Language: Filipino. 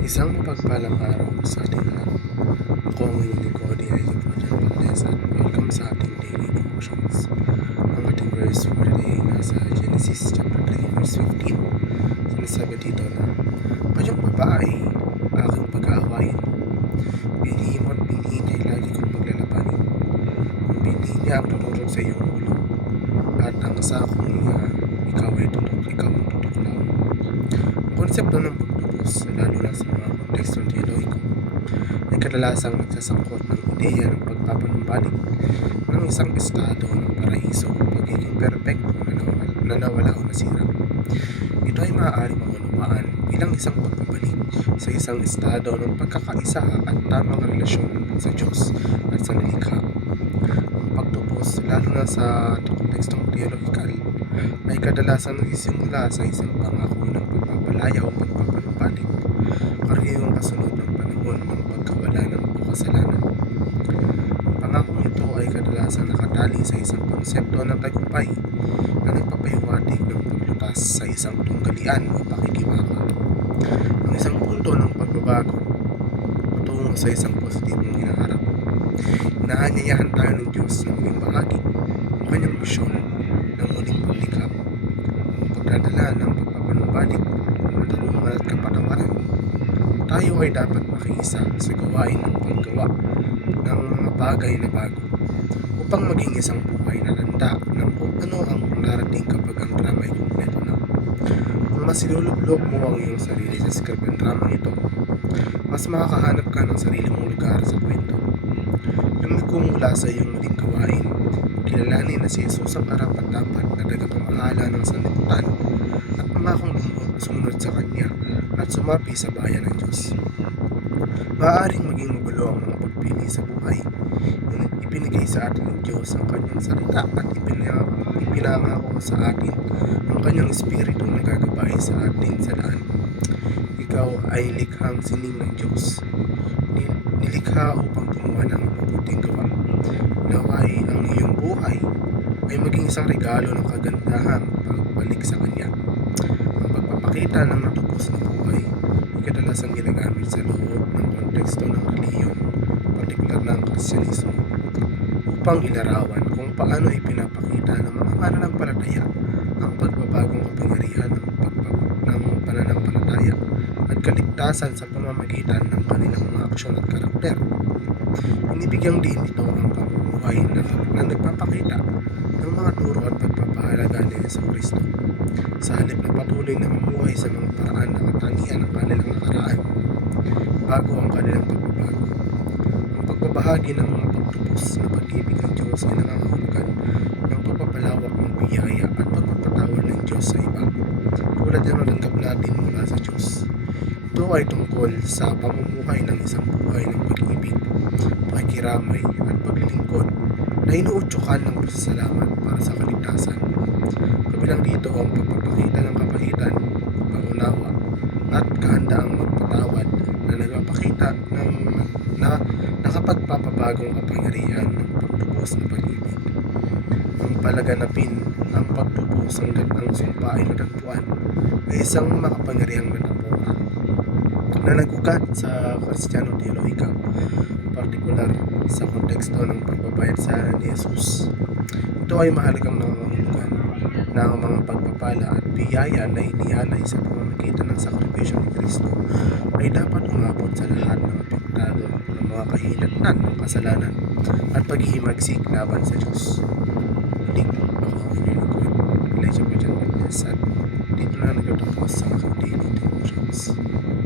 Isang mapagpalang araw sa ating lahat. Ako ang inyong lingkod, Elijah Projan Valdez, at welcome sa ating daily devotions. Ang ating verse for today ay nasa Genesis chapter 3 verse 15. Sinasabi dito na, "Kanyang babae, aking pag-aawayin. Binhi mo at binhi niya ay lagi kong paglalabanin. Kung binhi niya ang tutulog sa iyong ulo, at ang sakong niya, ikaw ang tutuklaw." Ang konsepto ng pagtubos, lalo na sa mga kontekstong teologiko, ay kadalasang nagsasangkot ng ideya ng pagpapanumbalik ng isang estado ng paraiso o pagiging perpekto na nawala o nasira. Ito ay maaaring maunawaan bilang isang pagbabalik sa isang estado ng pagkakaisa at tamang relasyon sa Diyos at sa nilikha. Ang pagtubos, lalo na sa kontekstong teologikal, ay kadalasang nagsisimula sa isang pangako ng pagpapalaya o pagpapanumbalik, karaniwang kasunod ng panahon ng pagkawala ng o kasalanan. Ang pangakong ito ay kadalasang nakatali sa isang konsepto ng tagumpay na nagpapahiwatig ng paglutas sa isang tunggalian o pakikibaka. Ang isang punto ng pagbabago patungo sa isang positibong hinaharap. Inaanyayahan tayo ng Diyos na maging bahagi ng kanyang misyon ng muling paglikha. Ang pagdadala ng pagpapanumbalik, tarungan at kapatawaran. Tayo ay dapat makiisa sa gawain ng paggawa ng mga bagay na bago upang maging isang buhay na tanda ng kung ano ang narating kapag ang drama ay kumpleto na. Kung mas ilulublob mo ang iyong sarili sa script ng drama ito, mas makakahanap ka ng sarili mong lugar sa kwento. Lumiko mula sa iyong muling gawain, kilalanin na si Jesus ang karapat-dapat na tagapamahala ng sanlibutan at pangakong sumunod sa Kanya at sumapi sa bayan ng Diyos. Maaaring maging magulo ang mga pagpili sa buhay, ngunit ipinigay sa atin ng Diyos ang Kanyang salita at ipinangako sa atin ang Kanyang Espiritu na gagabay sa atin sa daan. Ikaw ay likhang sining ng Diyos, nilikha upang gumawa ng mabuting gawa. Naway ang iyong buhay ay maging isang regalo ng kagandahang pagbalik sa Kanya. Ang pagpapakita ng natubos na buhay ay kadalasang ginagamit sa loob ng konteksto ng reliyon, partikular ng Kristyanismo, upang ilarawan kung paano ipinapakita ng mga mananampalataya ang pagbabagong kapangyarihan ng pananampalataya at kaligtasan sa pamamagitan ng kanilang mga aksyon at karakter. Inibigyang din ito ang pamumuhay na nagpapakita ng mga turo at pagpapahalaga ni Jesucristo, sa halip na patuloy na mamuhay sa mga paraan na katangian ng kanilang nakaraan bago ang kanilang pagbabago. Ang pagbabahagi ng mga pagtubos na pag-ibig ng Diyos ay nangangahulugan ng pagpapalawak ng biyaya at pagpapatawad ng Diyos sa iba, tulad ng natanggap natin mula sa Diyos. Ito ay tungkol sa pamumuhay ng isang buhay ng pag-ibig, pakikiramay at paglilingkod na inuutsukan ng pasasalamat para sa kaligtasan. Kabilang dito ang pagpapakita ng kabaitan, pangunawa at kahandaang magpatawad na nagpapakita ng nakapagpapabagong kapangyarihan ng pagtubos ng pag-ibig. Ang palaganapin ang pagtubos hanggat ang sumpa ay matagpuan ay isang makapangyarihang metapora na nagugat sa Kristiyano teologika, partikular sa konteksto ng pagbabayad sa aral ni Jesus. Ito ay mahalagang nangangahulugan na ang mga pagpapala at biyaya na inialay sa pamamagitan ng sakripisyo ni Kristo ay dapat umabot sa lahat ng apektado ng mga kahinatnan ng kasalanan at paghihimagsik laban sa Diyos. Muling, ako ang inyong lingkod, Elijah Projan Valdez, at dito na nagtatapos sa aking daily devotions.